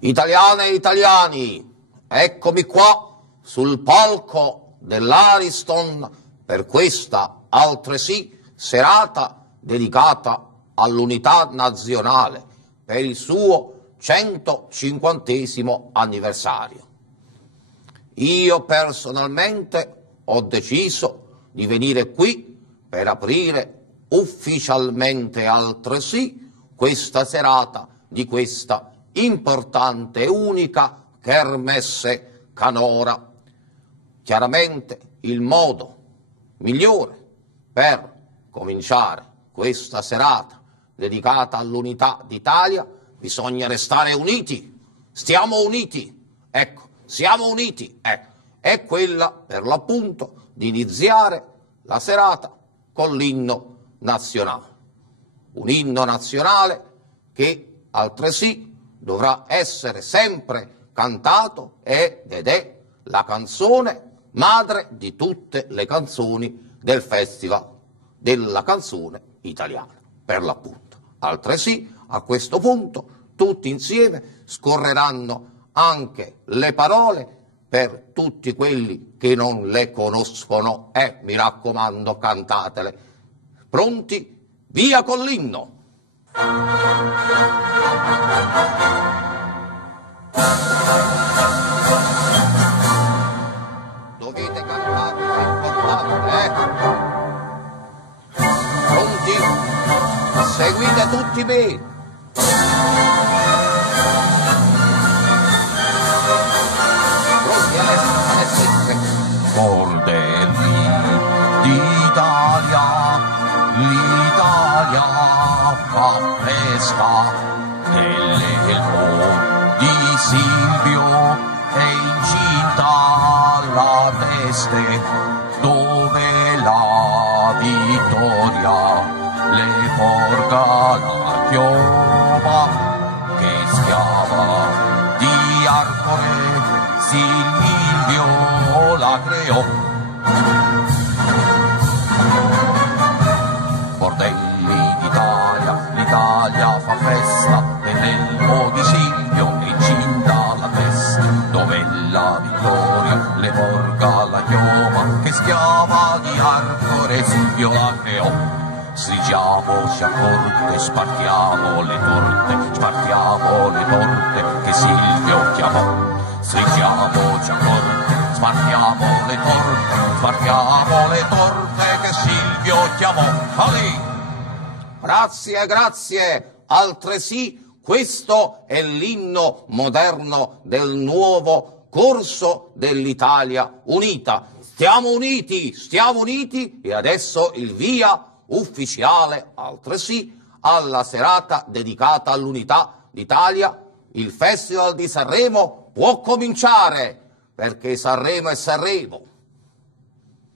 Italiane e italiani, eccomi qua sul palco dell'Ariston per questa altresì serata dedicata all'unità nazionale per il suo 150° anniversario. Io personalmente ho deciso di venire qui per aprire ufficialmente altresì questa serata di questa importante e unica kermesse canora. Chiaramente il modo migliore per cominciare questa serata dedicata all'unità d'Italia, bisogna restare uniti. Stiamo uniti, ecco, siamo uniti, è quella per l'appunto di iniziare la serata con l'inno nazionale. Un inno nazionale che altresì dovrà essere sempre cantato ed è la canzone madre di tutte le canzoni del Festival della canzone italiana, per l'appunto. Altresì, a questo punto, tutti insieme scorreranno anche le parole per tutti quelli che non le conoscono e, mi raccomando, cantatele. Pronti? Via con l'inno! Dovete cantare, è importante, Pronti? Seguite tutti me! Pronti, Bordelli d'Italia, l'Italia fa festa, nell'elmo di Silvio è incinta la veste, dove la vittoria le porga la chioma, che schiava di Arcore Silvio la creò. Bordelli d'Italia, l'Italia fa festa, nell'elmo di Silvio è incinta la testa, dove la vittoria le porga la chioma, che schiava di Arcore Silvio la creò. Stringiamoci a corte, spartiamo le torte che Silvio chiamò. Stringiamoci a corte, spartiamo le torte che Silvio chiamò. Ali! Grazie, grazie. Altresì questo è l'inno moderno del nuovo corso dell'Italia unita. Stiamo uniti e adesso il via ufficiale altresì alla serata dedicata all'unità d'Italia. Il Festival di Sanremo può cominciare, perché Sanremo è Sanremo.